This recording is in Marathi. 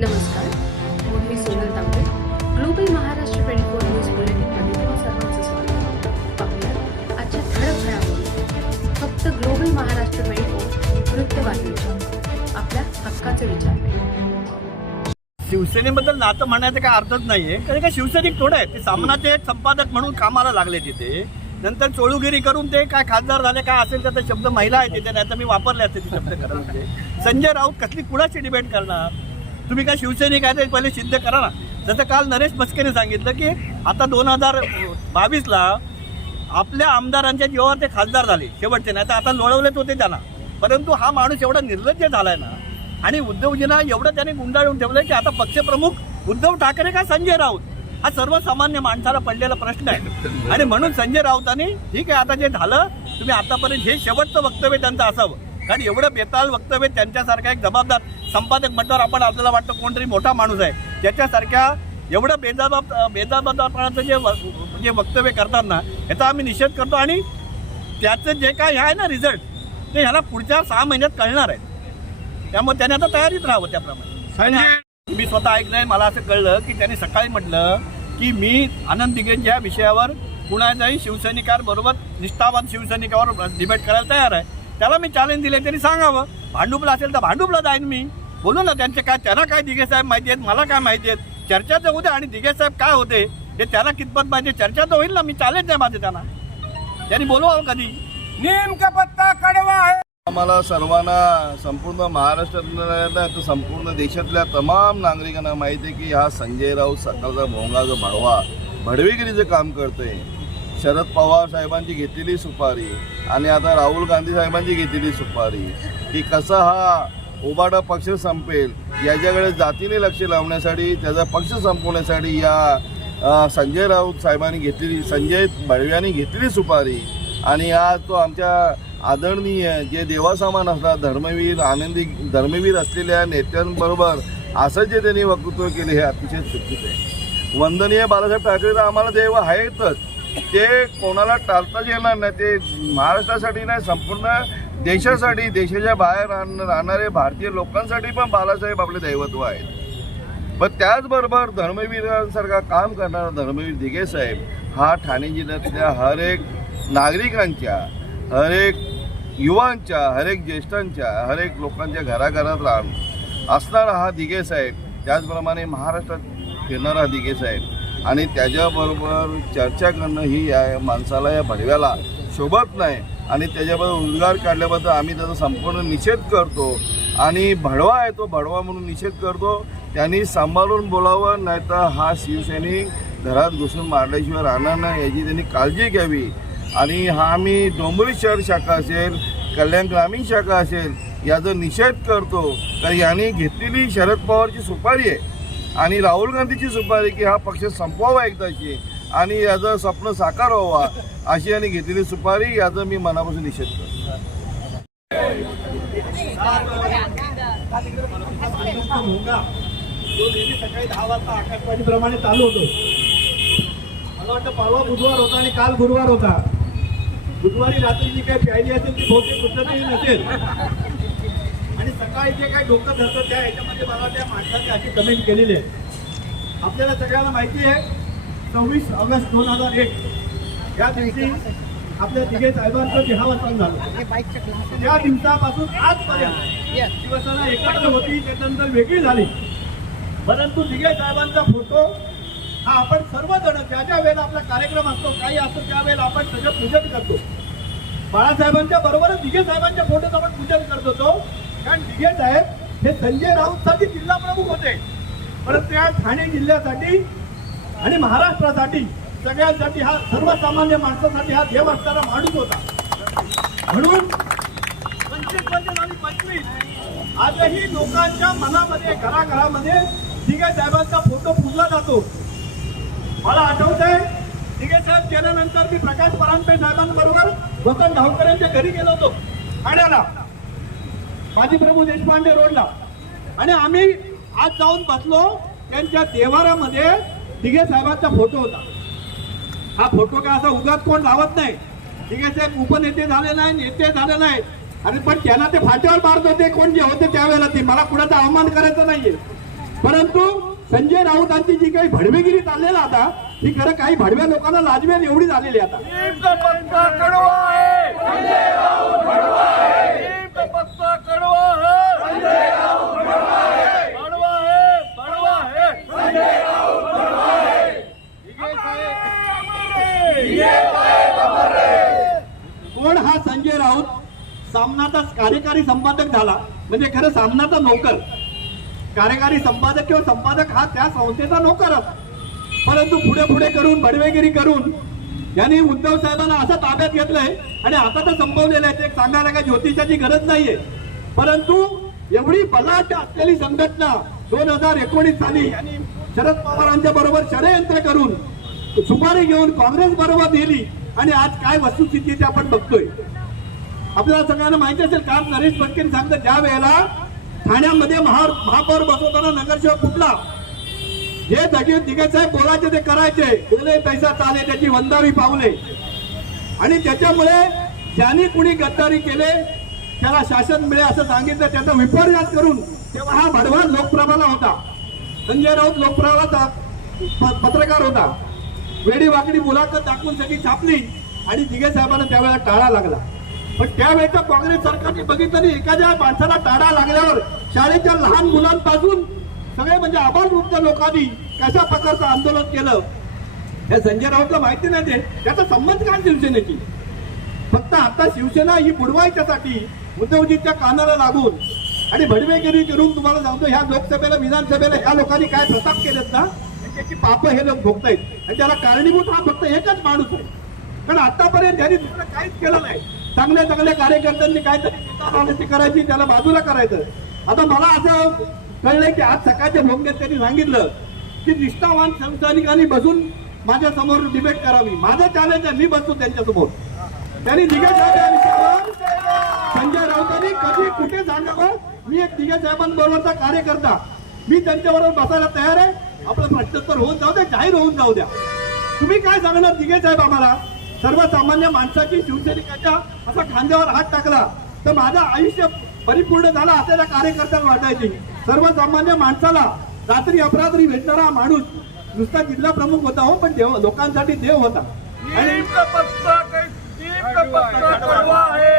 नमस्कार. मी Sonal Tambe. Global Maharashtra twenty four news बुलेटिनमध्ये तुम्हा सर्वांचं स्वागत पाहूया आजच्या ठळक घडामोडी. फक्त ग्लोबल महाराष्ट्र ट्वेंटी फोर वृत्तवाहिनीच्या. आपल्या हक्काचे विचार शिवसेनेबद्दल नातं म्हणायचं काय अर्थच नाहीये. कारण का शिवसैनिक थोडं आहे ते सामनाचे संपादक म्हणून कामाला लागले तिथे. नंतर चोळूगिरी करून ते काय खासदार झाले काय असेल तर शब्द महिला आहे तिथे. नाही तर मी वापरले असते ते शब्द खरं म्हणजे. संजय राऊत कसली कुणाची डिबेट करणार? तुम्ही काय शिवसैनिक आहे ते पहिले सिद्ध करा ना. जसं काल नरेश मस्केने सांगितलं की आता दोन हजार बावीसला आपल्या आमदारांच्या जीवावर ते खासदार झाले शेवटचे. नाही तर आता लोळवलेच होते त्यांना. परंतु हा माणूस एवढा निर्लज्ज झालाय ना आणि उद्धवजींना एवढं त्याने गुंडाळून ठेवलं की आता पक्षप्रमुख उद्धव ठाकरे का संजय राऊत? हा सर्वसामान्य माणसाला पडलेला प्रश्न आहे. आणि म्हणून संजय राऊतांनी ठीक आहे आता जे झालं तुम्ही आतापर्यंत हे शेवटचं वक्तव्य त्यांचं असावं. कारण एवढं बेताल वक्तव्य त्यांच्यासारखा एक जबाबदार संपादक म्हटल्यावर आपण आपल्याला वाटतं कोणतरी मोठा माणूस आहे. त्याच्यासारख्या एवढं बेजबाब बेजबाबदारपणाचं जे जे वक्तव्य करतात ना याचा आम्ही निषेध करतो आणि त्याचं जे काय आहे ना रिझल्ट ते ह्याला पुढच्या सहा महिन्यात कळणार आहे. त्यामुळे त्याने आता तयारीत राहावं त्याप्रमाणे. मी स्वतः ऐकलंय मला असं कळलं की त्याने सकाळी म्हटलं की मी आनंद दिगेंच्या विषयावर कुणाच्याही शिवसैनिकांबरोबर निष्ठावान शिवसैनिकावर डिबेट करायला तयार आहे. त्याला मी चॅलेंज दिले त्यांनी सांगावं भांडुपला असेल तर भांडुपला जाईन मी. बोलू ना त्यांचे काय त्यांना काय दिघे साहेब माहिती आहेत मला काय माहिती आहेत? चर्चा तर होते आणि दिघे साहेब काय होते हे त्यांना कितपत माहिती आहे? चर्चा तर होईल ना मी चॅलेंज आहे माझं त्यांना. त्यांनी बोलवावं कधी? नीम का पत्ता कडवा है आम्हाला सर्वांना संपूर्ण महाराष्ट्रातल्या नाही तर संपूर्ण देशातल्या तमाम नागरिकांना माहिती आहे की हा संजय राऊत सकाळचा भोंगा जो भडवा भडवेगिरीचं काम करतोय. शरद पवार साहेबांची घेतलेली सुपारी आणि आता राहुल गांधी साहेबांची घेतलेली सुपारी. की कसा हा उबाडा पक्ष संपेल याच्याकडे जातीने लक्ष लावण्यासाठी त्याचा पक्ष संपवण्यासाठी या संजय राऊत साहेबांनी घेतलेली संजय बळव्यांनी घेतलेली सुपारी. आणि आज तो आमच्या आदरणीय जे देवासमान असतात धर्मवीर आनंदी धर्मवीर असलेल्या नेत्यांबरोबर असं जे त्यांनी वक्तृत्व केले हे अतिशय चुकीचं आहे. वंदनीय बाळासाहेब ठाकरे तर आम्हाला देव आहेतच. ते कोणाला टाळताच येणार नाही ते महाराष्ट्रासाठी नाही संपूर्ण देशासाठी देशाच्या बाहेर राहणारे भारतीय लोकांसाठी पण बालासाहेब आपले दैवत्व आहेत. पण त्याचबरोबर धर्मवीरांसारखा काम करणारा धर्मवीर दिघे साहेब हा ठाणे जिल्ह्यातल्या हर एक नागरिकांच्या हर एक युवांच्या हर एक ज्येष्ठांच्या हर एक लोकांच्या घराघरात राहून असणारा हा दिघे साहेब त्याचप्रमाणे महाराष्ट्रात फिरणारा दिघे साहेब आणि त्याच्याबरोबर चर्चा करणं ही या माणसाला या भडव्याला शोभत नाही. आणि त्याच्याबद्दल उद्गार काढल्याबद्दल आम्ही त्याचा संपूर्ण निषेध करतो. आणि भडवा आहे तो भडवा म्हणून निषेध करतो. त्यांनी सांभाळून बोलावं नाहीतर हा शिवसैनिक घरात घुसून मारल्याशिवाय राहणार नाही याची त्यांनी काळजी घ्यावी. आणि हा आम्ही डोंबरी शहर शाखा असेल कल्याण ग्रामीण शाखा असेल याचा निषेध करतो. तर यांनी घेतलेली शरद पवारची सुपारी आहे. आणि राहुल गांधीची सुपारी की हा पक्ष संपवावा एकदाची आणि याचं स्वप्न साकार व्हावा अशी यांनी घेतलेली सुपारी याचा मी मनापासून निषेध करतो. जो नेहमी सकाळी दहा वाजता आकाशवाणीप्रमाणे चालू होतो मला वाटतं परवा बुधवार होता आणि काल गुरुवार होता. बुधवारी रात्री जी काही प्यायली असेल ती बहुतेक पुस्तकही नसेल. आणि सकाळी जे काही डोकं धरतं त्या ह्याच्यामध्ये मला त्या माणसाने अशी कमेंट केलेली आहे. आपल्याला सगळ्यांना माहिती आहे सव्वीस ऑगस्ट दोन हजार एक या दिवशी आपल्या तिघे साहेबांचं देहावसान झालं. त्या दिवसापासून आजपर्यंत शिवसेना एकत्र होती त्याच्यानंतर वेगळी झाली. परंतु दिघे साहेबांचा फोटो हा आपण सर्वजण ज्या ज्या वेळेला आपला कार्यक्रम असतो काही असतो त्यावेळेला आपण सगळं पूजन करतो. बाळासाहेबांच्या बरोबरच दिघे साहेबांच्या फोटोचं आपण पूजन करत होतो. कारण दिघे साहेब हे संजय राऊतसाठी जिल्हा प्रमुख होते. परंतु या ठाणे जिल्ह्यासाठी आणि महाराष्ट्रासाठी सगळ्यांसाठी हा सर्वसामान्य माणसासाठी हा देव असणारा माणूस होता. म्हणून पंचवीस पंचवीस आणि पंचवीस आजही लोकांच्या मनामध्ये घराघरामध्ये दिघे साहेबांचा फोटो पुजला जातो. मला आठवत आहे दिघे साहेब गेल्यानंतर मी प्रकाश परांबे साहेबांबरोबर वसंत ढावकरांच्या घरी गेलो होतो. ठाण्याला. माजी प्रभू देशपांडे रोडला. आणि आम्ही आज जाऊन बसलो त्यांच्या देवारामध्ये दिघे साहेबांचा फोटो होता. हा फोटो काय असा उगाच कोण लावत नाही. दिघे साहेब उपनेते झाले नाही नेते झाले नाही. आणि पण त्यांना ते फाट्यावर मारत होते कोण जे होते त्यावेळेला ते. मला कुणाचा अवमान करायचा नाहीये. परंतु संजय राऊतांची जी काही भडवेगिरी चाललेला आता ही खरं काही भडव्या लोकांना लाजवेल एवढी झालेली आता नीम का पत्ता कड़वा है संजय राउत कड़वा है नीम का पत्ता कड़वा है संजय राउत कड़वा है कड़वा है कड़वा है संजय राउत कड़वा है कोण हा संजय राऊत? सामनाचा कार्यकारी संपादक झाला. म्हणजे खरं सामनाचा नोकर. कार्यकारी संपादक किंवा संपादक हा त्या संस्थेचा नोकर परंतु पुढे पुढे करून बडवेगिरी करून यांनी उद्धव साहेबांना असं ताब्यात घेतलंय आणि आता तर संपवलेलं आहे. ते सांगायला काय ज्योतिषाची गरज नाहीये. परंतु एवढी बलाढ्य असलेली संघटना दोन हजार एकोणीस साली यांनी शरद पवारांच्या बरोबर षडयंत्र करून सुपारी घेऊन काँग्रेस बरोबर नेली आणि आज काय वस्तुस्थिती ते आपण बघतोय. आपल्याला सगळ्यांना माहिती असेल काल नरेश पटकेने सांगतात ज्या वेळेला ठाण्यामध्ये महार महापौर बसवताना नगरसेवक कुठला? जे दगे दिगे साहेब बोलायचे ते करायचे. बोले पैसा चाले त्याची वंदावी पावले. आणि त्याच्यामुळे ज्यांनी कुणी गद्दारी केले त्याला शासन मिळे असं सांगितलं त्याचा विपर्यास करून तेव्हा हा भडवा लोकप्रभाला होता. संजय राऊत लोकप्रभाचा प- पत्रकार होता. वेडी वाकडी मुलाखत दाखवून सगळी छापली आणि दिघे साहेबांना त्यावेळेला टाळा लागला. पण त्यावेळेच्या काँग्रेस सरकारने बघितलं एखाद्या माणसाला टाळा लागल्यावर शाळेच्या लहान मुलांपासून सगळे म्हणजे आबालवृद्ध लोकांनी कशा प्रकारचं आंदोलन केलं हे संजय राऊतला माहिती नाही ते त्याचा संबंध काय शिवसेनेची? फक्त आता शिवसेना ही बुडवायच्यासाठी उद्धवजीच्या कानाला लागून आणि भडवेगिरी करून तुम्हाला सांगतो ह्या लोकसभेला विधानसभेला ह्या लोकांनी काय प्रताप केलेत ना? त्याची पाप हे लोक भोगतायत. आणि त्याला कारणीभूत हा फक्त एकच माणूस आहे. कारण आतापर्यंत त्यांनी दुसरं काहीच केलं नाही चांगल्या चांगल्या कार्यकर्त्यांनी काहीतरी करायची त्याला बाजूला करायचं. आता मला असं कळलंय की आज सकाळच्या भोंग्यात त्यांनी सांगितलं की निष्ठावान संस्थानिकांनी बसून माझ्यासमोर डिबेट करावी. माझं चॅलेंज आहे मी बसतो त्यांच्यासमोर. त्यांनी दिघे साहेब संजय राऊतांनी कधी कुठे सांगावं मी एक दिघे साहेबांबरोबरचा कार्यकर्ता. मी त्यांच्याबरोबर बसायला तयार आहे. आपलं प्रत्युत्तर होऊन जाऊ द्या जाहीर होऊन जाऊ द्या. तुम्ही काय सांगणार दिघे साहेब आम्हाला? सर्वसामान्य माणसाची शिवसैनिकाच्या असा खांद्यावर हात टाकला तर माझं आयुष्य परिपूर्ण झालं असलेल्या कार्यकर्त्यांना वाटायची. सर्वसामान्य माणसाला रात्री अपरात्री भेटणारा माणूस नुसता जिल्हा प्रमुख होता हो पण देव लोकांसाठी देव होता. आणि कड़वा है